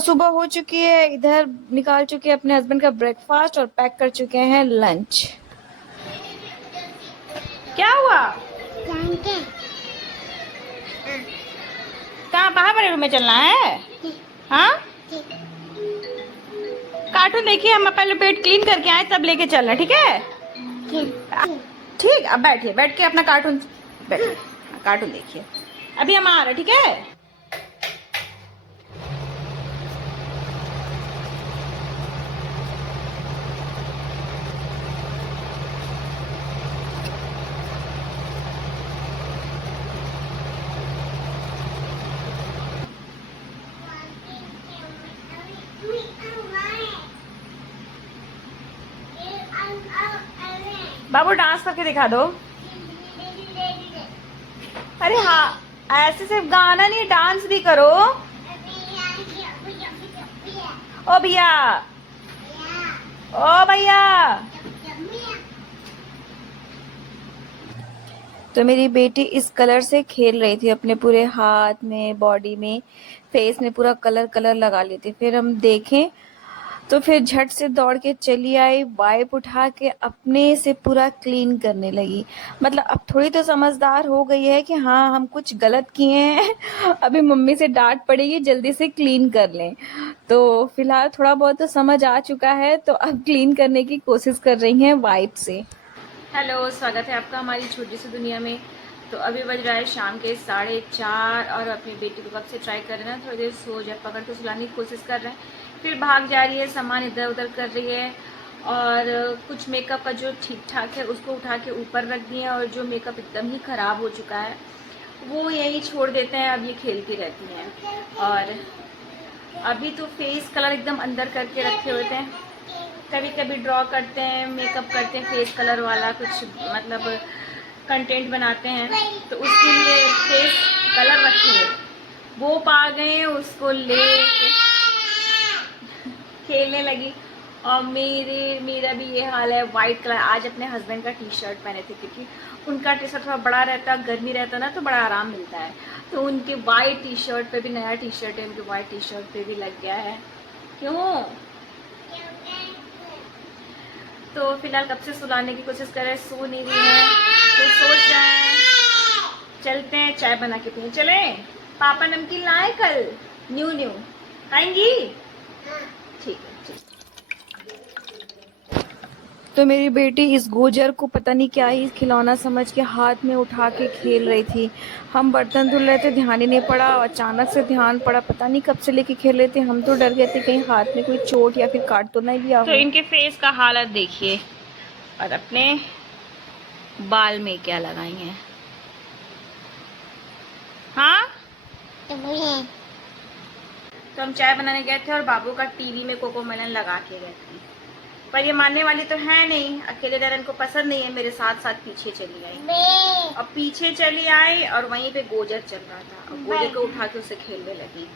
सुबह हो चुकी है, इधर निकाल चुके हैं अपने हस्बैंड का ब्रेकफास्ट और पैक कर चुके हैं लंच। क्या हुआ? कहाँ बाहर वाले रूम में चलना है? हाँ, कार्टून देखिए, हम पहले पेट क्लीन करके आए तब लेके चलना, ठीक है? ठीक, अब बैठिए, बैठ के अपना कार्टून बैठिए, कार्टून देखिए, अभी हम आ रहे, ठीक है? बाबू डांस करके दिखा दो। अरे हाँ, ऐसे सिर्फ गाना नहीं, डांस भी करो। ओ भैया, ओ भैया। तो मेरी बेटी इस कलर से खेल रही थी, अपने पूरे हाथ में, बॉडी में, फेस में पूरा कलर कलर लगा ली थी। फिर हम देखें तो फिर झट से दौड़ के चली आई, वाइप उठा के अपने से पूरा क्लीन करने लगी। मतलब अब थोड़ी तो समझदार हो गई है कि हाँ हम कुछ गलत किए हैं, अभी मम्मी से डांट पड़ेगी, जल्दी से क्लीन कर लें। तो फिलहाल थोड़ा बहुत तो समझ आ चुका है, तो अब क्लीन करने की कोशिश कर रही हैं वाइप से। हेलो, स्वागत है आपका हमारी छोटी सी दुनिया में। तो अभी बज रहा है शाम के 4:30 और अपनी बेटी को कब से ट्राई कर रहे हैं, थोड़ी देर सो जाए, पकड़ के सुलाने की कोशिश कर रहे हैं, फिर भाग जा रही है, सामान इधर उधर कर रही है। और कुछ मेकअप का जो ठीक ठाक है उसको उठा के ऊपर रख दिए, और जो मेकअप एकदम ही ख़राब हो चुका है वो यहीं छोड़ देते हैं। अब ये खेलती रहती हैं। और अभी तो फेस कलर एकदम अंदर करके रखे होते हैं, कभी कभी ड्रॉ करते हैं, मेकअप करते हैं फेस कलर वाला, कुछ मतलब कंटेंट बनाते हैं, तो उसके लिए फेस कलर रखे हैं। वो पा गए, उसको ले खेलने लगी। और मेरा भी ये हाल है, वाइट कलर। आज अपने हस्बैंड का टी शर्ट पहने थे, क्योंकि उनका टी शर्ट थोड़ा बड़ा रहता है, गर्मी रहता है ना, तो बड़ा आराम मिलता है। तो उनके वाइट टी शर्ट पे भी, नया टी शर्ट है, उनके वाइट टी शर्ट पे भी लग गया है। क्यों? तो फिलहाल कब से सुलाने की कोशिश कर रहे हैं, सो नहीं रही है, तो सोच रहे हैं चलते हैं चाय बना के पिए। चले? पापा नमकीन लाए कल, न्यू खाएंगी? ठीक है, ठीक। तो मेरी बेटी इस गोजर को पता नहीं क्या ही खिलौना समझ के हाथ में उठा के खेल रही थी। हम बर्तन धुल रहे थे, ध्यान ही नहीं पड़ा, अचानक से ध्यान पड़ा, पता नहीं कब से लेके खेल रहे थे। हम तो डर गए थे कहीं हाथ में कोई चोट या फिर काट तो नहीं लिया हो। तो इनके फेस का हालत देखिए, और अपने बाल में क्या लगाई हैं। हाँ, तो हम चाय बनाने गए थे और बाबू का टीवी में कोकोमेलन लगा के गए थे, पर ये मानने वाली तो है नहीं। अकेले रहना इनको पसंद नहीं है, मेरे साथ साथ पीछे चली आई। और पीछे चली आई और वहीं पे गोजर चल रहा था, और गोजर को उठा के उससे खेलने लगी।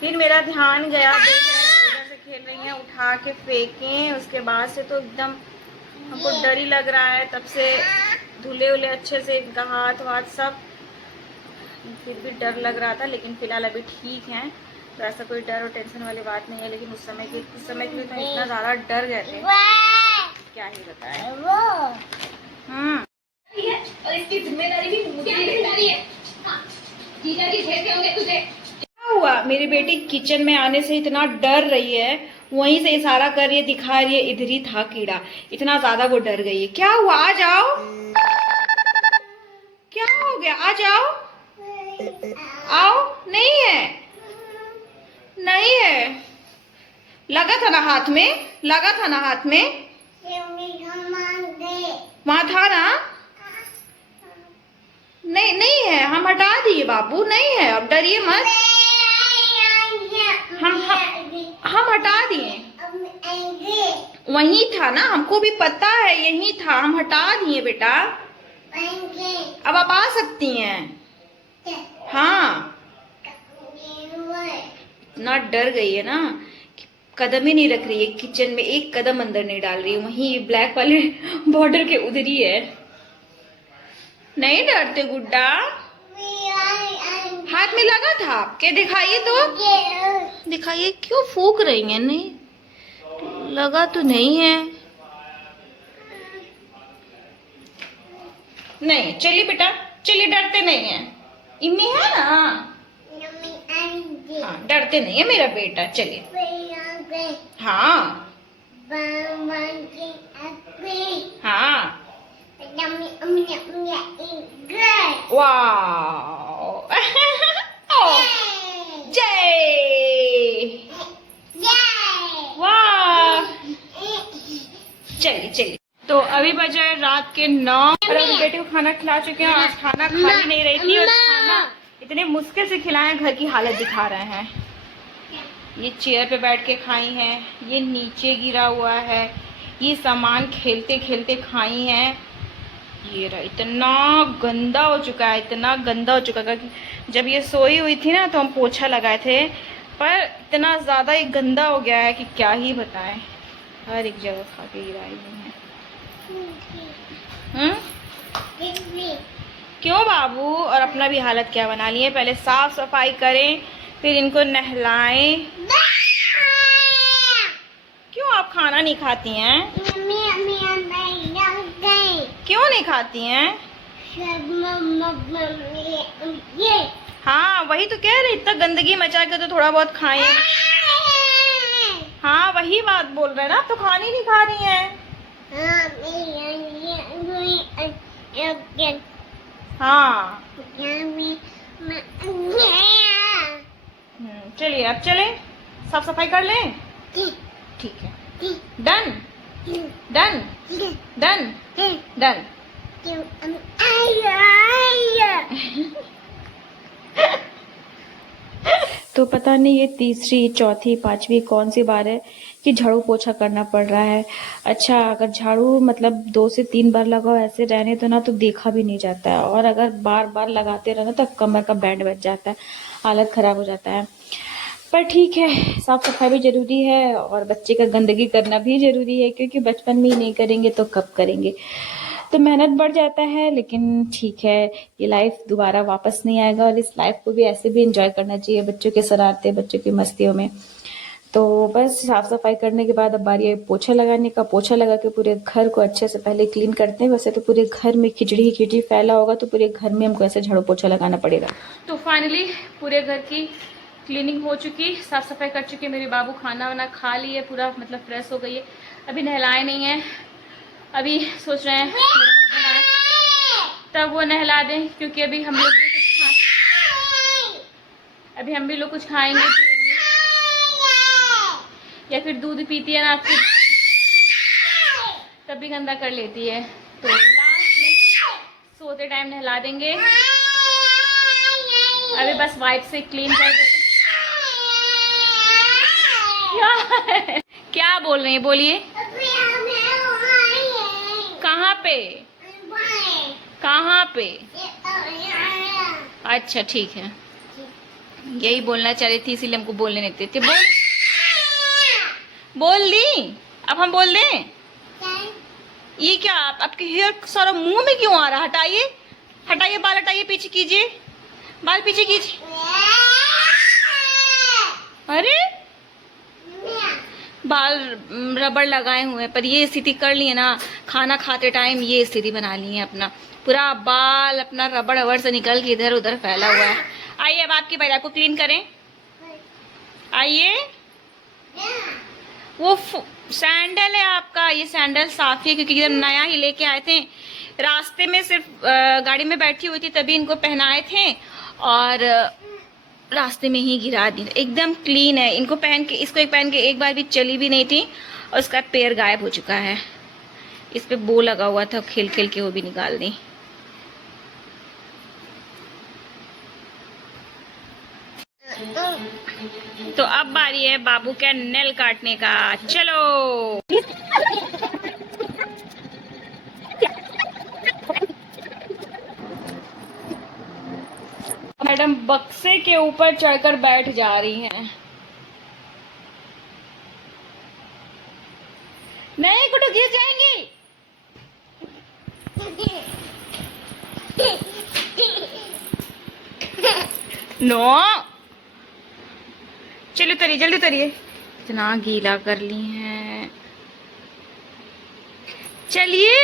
फिर मेरा ध्यान गया, देख रहे गोजर से खेल रही हैं, उठा के फेंके। उसके बाद से तो एकदम हमको डर ही लग रहा है, तब से धुले उले अच्छे से इनका हाथ वाथ सब, फिर भी डर लग रहा था। लेकिन फिलहाल अभी ठीक है, तो ऐसा कोई डर और टेंशन वाली बात नहीं है। लेकिन उस समय के लिए तो इतना ज़्यादा डर गए थे, क्या ही बताएं। और इसकी जिम्मेदारी भी मुझे है। जीजा जी भेजते होंगे तुझे। क्या हुआ? मेरी बेटी किचन में आने से इतना डर रही है, वहीं से इशारा कर रही है, दिखा रही है, इधर ही था कीड़ा, इतना ज्यादा वो डर गई है। क्या हुआ? आ जाओ, क्या हो गया? आ जाओ, आओ। नहीं है, नहीं है, लगा था ना हाथ में, लगा था ना हाथ में, वहां था ना। नहीं, नहीं है, हम हटा दिए बाबू, नहीं है, अब डरिए मत। हम हटा दिए, वहीं था ना, हमको भी पता है यहीं था, हम हटा दिए बेटा। अब आप आ सकती हैं। हाँ, इतना डर गई है ना, कदम ही नहीं रख रही है किचन में, एक कदम अंदर नहीं डाल रही है। वहीं ब्लैक वाले बॉर्डर के उधर ही है। नहीं डरते गुड्डा? हाथ में लगा था आपके? दिखाइए तो, दिखाइए। क्यों फूक रही हैं? नहीं लगा तो नहीं है। नहीं, चलिए बेटा, चलिए, डरते नहीं है। इम्मी है ना? हाँ, डरते नहीं है मेरा बेटा। चलिए। हाँ हाँ। वाह। जय। वाह। चलिए चलिए। तो अभी बजे रात के 9 और अपने बेटे को खाना खिला चुके हैं। आज खाना खा ही नहीं रही थी और खाना इतने मुश्किल से खिलाए, घर की हालत दिखा रहे हैं। ये चेयर पे बैठ के खाई हैं, ये नीचे गिरा हुआ है, ये सामान खेलते खेलते खाई हैं। ये रहा, इतना गंदा हो चुका है, इतना गंदा हो चुका है कि जब ये सोई हुई थी ना तो हम पोछा लगाए थे, पर इतना ज़्यादा ये गंदा हो गया है कि क्या ही बताएं। हर एक जगह खा के गिराई हुई है। क्यों बाबू? और अपना भी हालत क्या बना लिए। पहले साफ सफाई करें, फिर इनको नहलाएं। क्यों आप खाना नहीं खाती हैं? क्यों नहीं खाती हैं? हाँ वही तो कह रही, इतना गंदगी मचा के तो थोड़ा बहुत खाएं। हाँ वही बात बोल रहे हैं ना, तो खानी नहीं खा रही हैं। हाँ चलिए, अब चले, साफ सफाई कर लें। ठीक है, डन डन डन डन। तो पता नहीं ये तीसरी, चौथी, पांचवी कौन सी बार है कि झाड़ू पोछा करना पड़ रहा है। अच्छा, अगर झाड़ू मतलब 2 से 3 बार लगाओ ऐसे रहने तो ना, तो देखा भी नहीं जाता है, और अगर बार बार लगाते रहना तो कमर का बैंड बच जाता है, हालत खराब हो जाता है। पर ठीक है, साफ सफाई भी जरूरी है और बच्चे का गंदगी करना भी जरूरी है, क्योंकि बचपन में ही नहीं करेंगे तो कब करेंगे। तो मेहनत बढ़ जाता है, लेकिन ठीक है, ये लाइफ दोबारा वापस नहीं आएगा और इस लाइफ को भी ऐसे भी एंजॉय करना चाहिए, बच्चों के शरारते, बच्चों की मस्तियों में। तो बस साफ सफाई करने के बाद अब बारी है पोछा लगाने का। पोछा लगा के पूरे घर को अच्छे से पहले क्लीन करते हैं। वैसे तो पूरे घर में खिचड़ी ही खिचड़ी फैला होगा, तो पूरे घर में हमको ऐसे झाड़ू पोछा लगाना पड़ेगा। तो फाइनली पूरे घर की क्लीनिंग हो चुकी, साफ सफाई कर चुकी। मेरे बाबू खाना वाना खा लिए, पूरा मतलब फ्रेश हो गई है। अभी नहलाए नहीं है, अभी सोच रहे हैं तब वो नहला दें, क्योंकि अभी हम लोग भी कुछ खाएंगे या फिर दूध पीती है ना, फिर तब भी गंदा कर लेती है। तो लास्ट में सोते टाइम नहला देंगे। अभी बस वाइप से क्लीन कर देते। क्या बोल रही है? बोलिए। कहाँ पे? कहाँ पे? अच्छा ठीक है, यही बोलना चाह रही थी, इसीलिए हमको बोलने नहीं देते। बोल दी। अब हम बोल दें? ये क्या आपके हेयर सारा मुंह में क्यों आ रहा? हटाइए, हटाइए बाल, हटाइए, पीछे कीजिए बाल, पीछे कीजिए। अरे बाल रबड़ लगाए हुए हैं, पर ये स्थिति कर लिए ना, खाना खाते टाइम ये स्थिति बना ली है। अपना पूरा बाल अपना रबड़ अवड़ से निकल के इधर उधर फैला हुआ है। आइए अब आपकी बारी, आपको क्लीन करें। आइए। वो सैंडल है आपका, ये सैंडल साफ है, क्योंकि एकदम नया ही लेके आए थे। रास्ते में सिर्फ गाड़ी में बैठी हुई थी तभी इनको पहनाए थे, और रास्ते में ही गिरा दी। एकदम क्लीन है। इनको पहन के, इसको एक पहन के एक बार भी चली भी नहीं थी, और उसका पैर गायब हो चुका है। इस पे बो लगा हुआ था, खेल खेल के वो भी निकाल दी। तो अब बारी है बाबू के नेल काटने का। चलो। मैडम बक्से के ऊपर चढ़कर बैठ जा रही हैं। नहीं गुड्डू, गिर जाएंगी। नो, चलो उतरिए, जल्दी उतरिए। इतना गीला कर ली हैं। चलिए।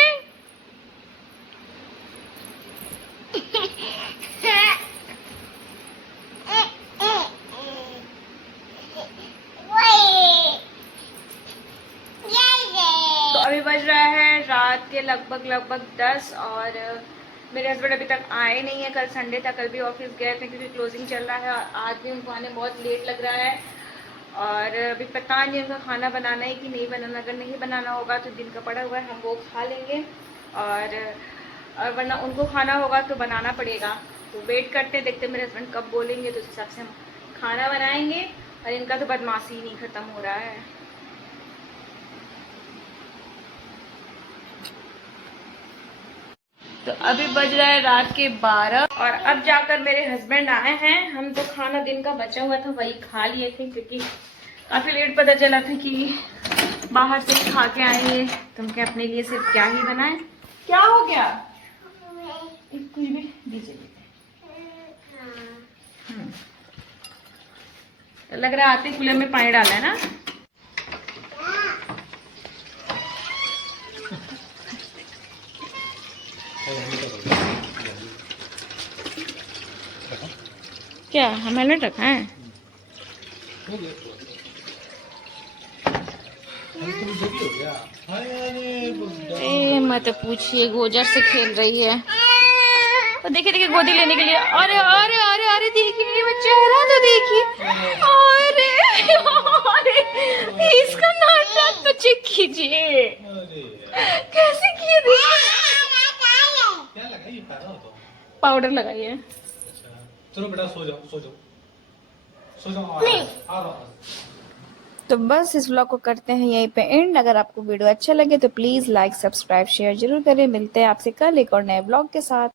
तो अभी बज रहा है रात के लगभग 10 और मेरे हस्बैंड अभी तक आए नहीं है। कल संडे था, कल भी ऑफिस गए थे क्योंकि क्लोजिंग चल रहा है और आज भी उनको आने बहुत लेट लग रहा है। और अभी पता नहीं उनका खाना बनाना है कि नहीं बनाना। अगर नहीं बनाना होगा तो दिन का पड़ा हुआ है, हम वो खा लेंगे। और वरना उनको खाना होगा तो बनाना पड़ेगा। तो वेट करते हैं, देखते हैं मेरे हस्बैंड कब बोलेंगे तो उस हिसाब से हम खाना बनाएंगे। और इनका तो बदमाशी ही नहीं ख़त्म हो रहा है। तो अभी बज रहा है रात के 12 और अब जाकर मेरे हस्बैंड आए हैं। हम तो खाना दिन का बचा हुआ था वही खा लिए थे क्योंकि काफ़ी लेट पता चला था कि बाहर से खा के आएंगे। तुम क्या अपने लिए सिर्फ क्या ही बनाए? क्या हो गया? कुछ भी दीजिए। लग रहा है आते कूलर में पानी डाला है ना। क्या हेलमेट रखा है? ए मत पूछिए, गोजर से खेल रही है। तो देखिए देखिए गोदी लेने के लिए। अरे अरे अरे अरे देखिए ये बच्चा है तो देखिए। अरे अरे इसका नाटक तो चेक कीजिए कैसे किए। क्या लगाइए? पाउडर लगाइए। चलो बेटा सो जाओ, सो जाओ, सो जाओ। तो बस इस व्लॉग को करते हैं यहीं पे एंड। अगर आपको वीडियो अच्छा लगे तो प्लीज़ लाइक सब्सक्राइब शेयर जरूर करें। मिलते हैं आपसे कल एक और नए व्लॉग के साथ।